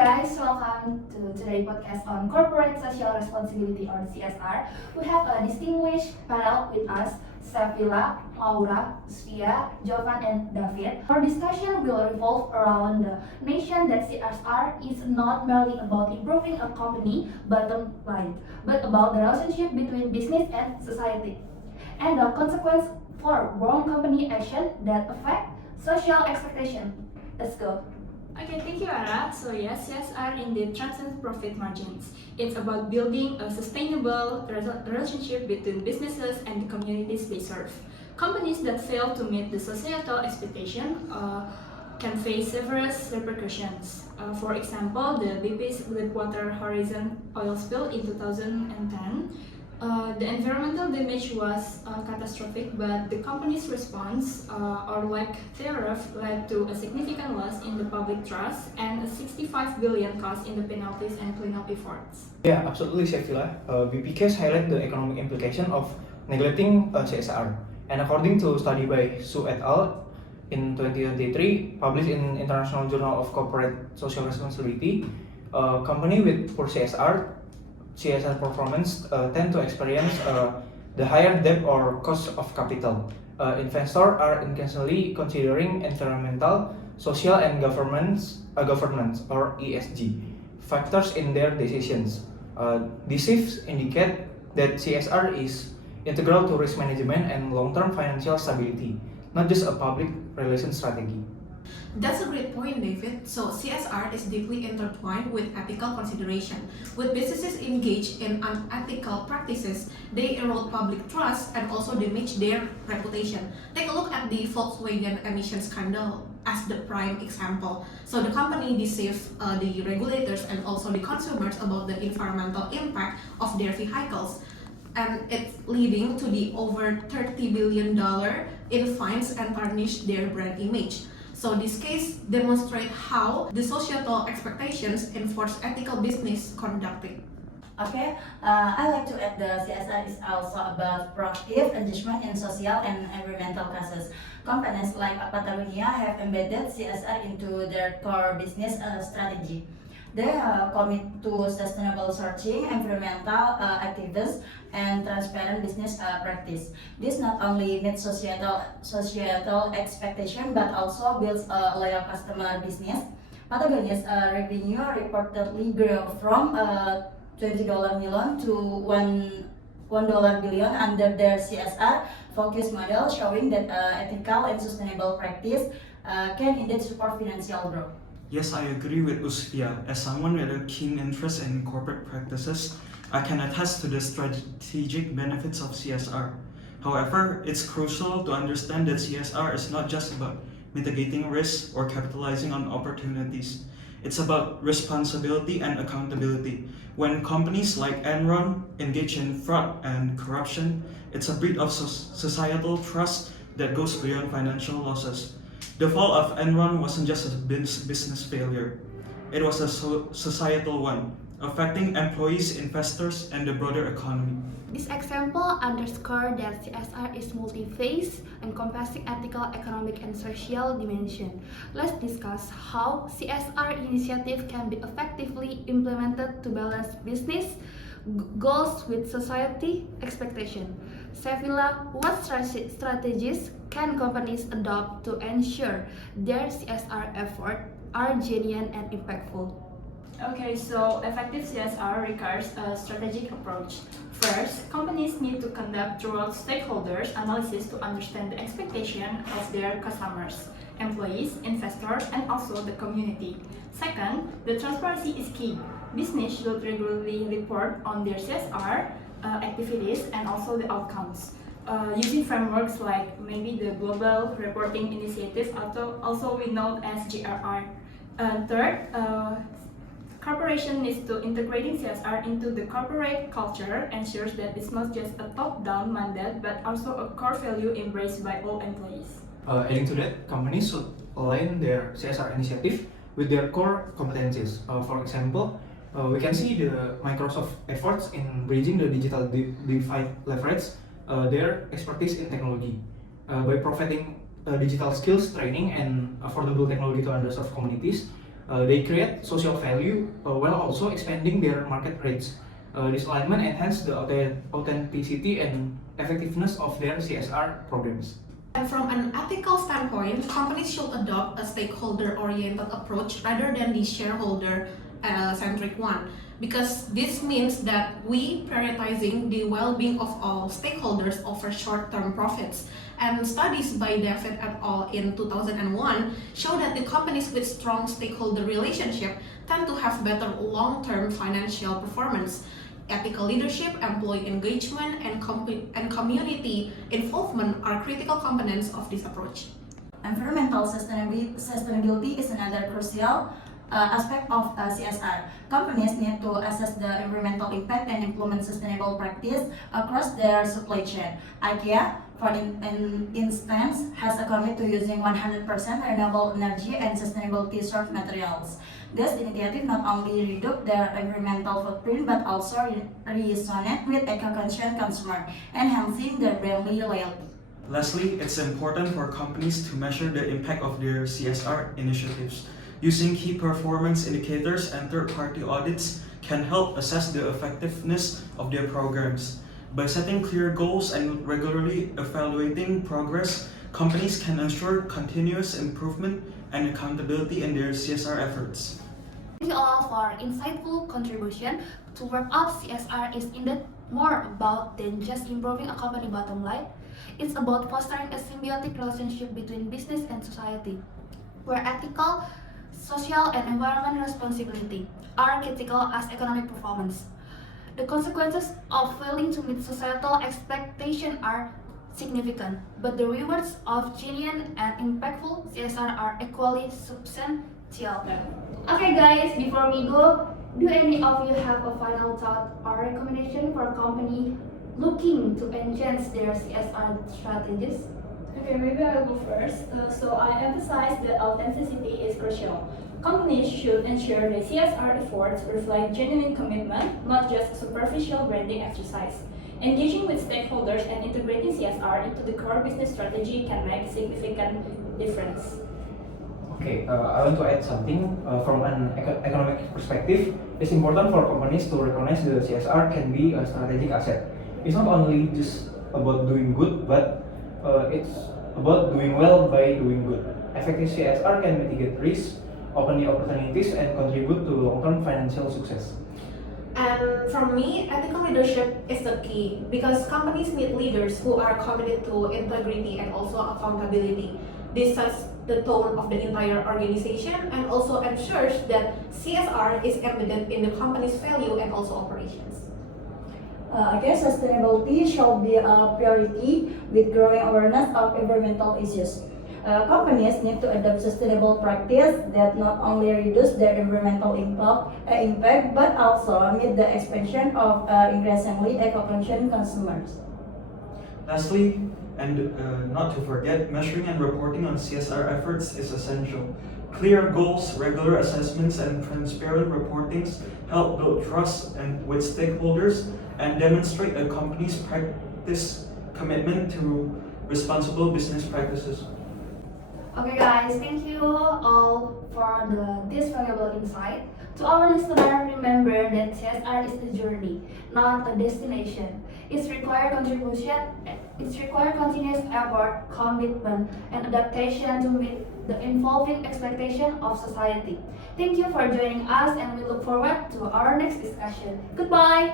guys, welcome to today's podcast on corporate social responsibility or CSR. We have a distinguished panel with us, Sevilla, Maura, Usfia, Jovan, and David. Our discussion will revolve around the notion that CSR is not merely about improving a company bottom line, but about the relationship between business and society, and the consequence for wrong company action that affect social expectation. Let's go. Okay, thank you, Ara. So yes, CSR indeed transcends profit margins. It's about building a sustainable relationship between businesses and the communities they serve. Companies that fail to meet the societal expectation can face severe repercussions. For example, the BP's Deepwater Horizon oil spill in 2010. The environmental damage was catastrophic, but the company's response or lack thereof led to a significant loss in the public trust and a 65 billion cost in the penalties and cleanup efforts. Yeah, absolutely, Sevilla. BP case highlight the economic implication of neglecting CSR. And according to a study by Su et al. In 2023, published in International Journal of Corporate Social Responsibility, a company with poor CSR performance tend to experience the higher debt or cost of capital. Investors are increasingly considering environmental, social, and governance or ESG factors in their decisions. These shifts indicate that CSR is integral to risk management and long-term financial stability, not just a public relations strategy. That's a great point, David. So CSR is deeply intertwined with ethical consideration. When businesses engage in unethical practices, they erode public trust and also damage their reputation. Take a look at the Volkswagen emission scandal as the prime example. So the company deceived the regulators and also the consumers about the environmental impact of their vehicles. And it's leading to the over $30 billion in fines and tarnish their brand image. So this case demonstrates how the societal expectations enforce ethical business conducting. Okay, I like to add the CSR is also about proactive engagement in social and environmental causes. Companies like Patagonia have embedded CSR into their core business strategy. They commit to sustainable sourcing, environmental activities, and transparent business practice. This not only meets societal expectation but also builds a loyal customer business. Patagonia's revenue reportedly grew from $20 million to $1 billion under their CSR focus model, showing that ethical and sustainable practice can indeed support financial growth. Yes, I agree with Usfia. As someone with a keen interest in corporate practices, I can attest to the strategic benefits of CSR. However, it's crucial to understand that CSR is not just about mitigating risks or capitalizing on opportunities. It's about responsibility and accountability. When companies like Enron engage in fraud and corruption, it's a breach of societal trust that goes beyond financial losses. The fall of Enron wasn't just a business failure, it was a societal one, affecting employees, investors, and the broader economy. This example underscores that CSR is multi-phase, encompassing ethical, economic, and social dimension. Let's discuss how CSR initiative can be effectively implemented to balance business goals with society expectation. Sevilla, what strategies can companies adopt to ensure their CSR efforts are genuine and impactful? Okay, so effective CSR requires a strategic approach. First, companies need to conduct thorough stakeholders analysis to understand the expectation of their customers, employees, investors, and also the community. Second, the transparency is key. Business should regularly report on their CSR activities and also the outcomes. Using frameworks like maybe the Global Reporting Initiative, also we know as GRR. Third, corporation needs to integrating CSR into the corporate culture ensures that it's not just a top-down mandate but also a core value embraced by all employees. Adding to that, companies should align their CSR initiative with their core competencies. For example, we can see the Microsoft efforts in bridging the digital divide leverage their expertise in technology by providing digital skills training and affordable technology to underserved communities. They create social value while also expanding their market rates. This alignment enhances the authenticity and effectiveness of their CSR programs. And from an ethical standpoint, companies should adopt a stakeholder-oriented approach rather than the shareholder-centric one, because this means that we prioritizing the well-being of all stakeholders over short-term profits. And studies by David et al. In 2001 show that the companies with strong stakeholder relationship tend to have better long-term financial performance. Ethical leadership, employee engagement, and community involvement are critical components of this approach. Environmental sustainability is another crucial aspect of CSR. Companies need to assess the environmental impact and implement sustainable practice across their supply chain. IKEA, for instance, has a commit to using 100% renewable energy and sustainability source materials. This initiative not only reduce their environmental footprint but also resonate with eco-conscious consumers, enhancing their brand loyalty. Lastly, it's important for companies to measure the impact of their CSR initiatives. Using key performance indicators and third-party audits can help assess the effectiveness of their programs. By setting clear goals and regularly evaluating progress, companies can ensure continuous improvement and accountability in their CSR efforts. Thank you all for insightful contribution. To wrap up, CSR is indeed more about than just improving a company bottom line. It's about fostering a symbiotic relationship between business and society, where ethical, social, and environmental responsibility are critical as economic performance. The consequences of failing to meet societal expectations are significant, but the rewards of genuine and impactful CSR are equally substantial. Okay guys, before we go, do any of you have a final thought or recommendation for a company looking to enhance their CSR strategies? Okay, maybe I'll go first. So I emphasize that authenticity is crucial. Companies should ensure that CSR efforts reflect genuine commitment, not just superficial branding exercise. Engaging with stakeholders and integrating CSR into the core business strategy can make a significant difference. Okay, I want to add something from an economic perspective. It's important for companies to recognize the CSR can be a strategic asset. It's not only just about doing good, but it's about doing well by doing good. Effective CSR can mitigate risks, open new opportunities, and contribute to long-term financial success. And for me, ethical leadership is the key because companies need leaders who are committed to integrity and also accountability. This sets the tone of the entire organization and also ensures that CSR is embedded in the company's value and also operations. I guess sustainability shall be a priority with growing awareness of environmental issues. Companies need to adopt sustainable practice that not only reduce their environmental impact but also meet the expansion of increasingly eco-conscious consumers. Lastly, and not to forget, measuring and reporting on CSR efforts is essential. Clear goals, regular assessments, and transparent reportings help build trust with stakeholders and demonstrate a company's practice commitment to responsible business practices. Okay guys, thank you all for this valuable insight. To our listener, remember that CSR is a journey, not a destination. It requires continuous effort, commitment, and adaptation to meet the evolving expectation of society. Thank you for joining us, and we look forward to our next discussion. Goodbye!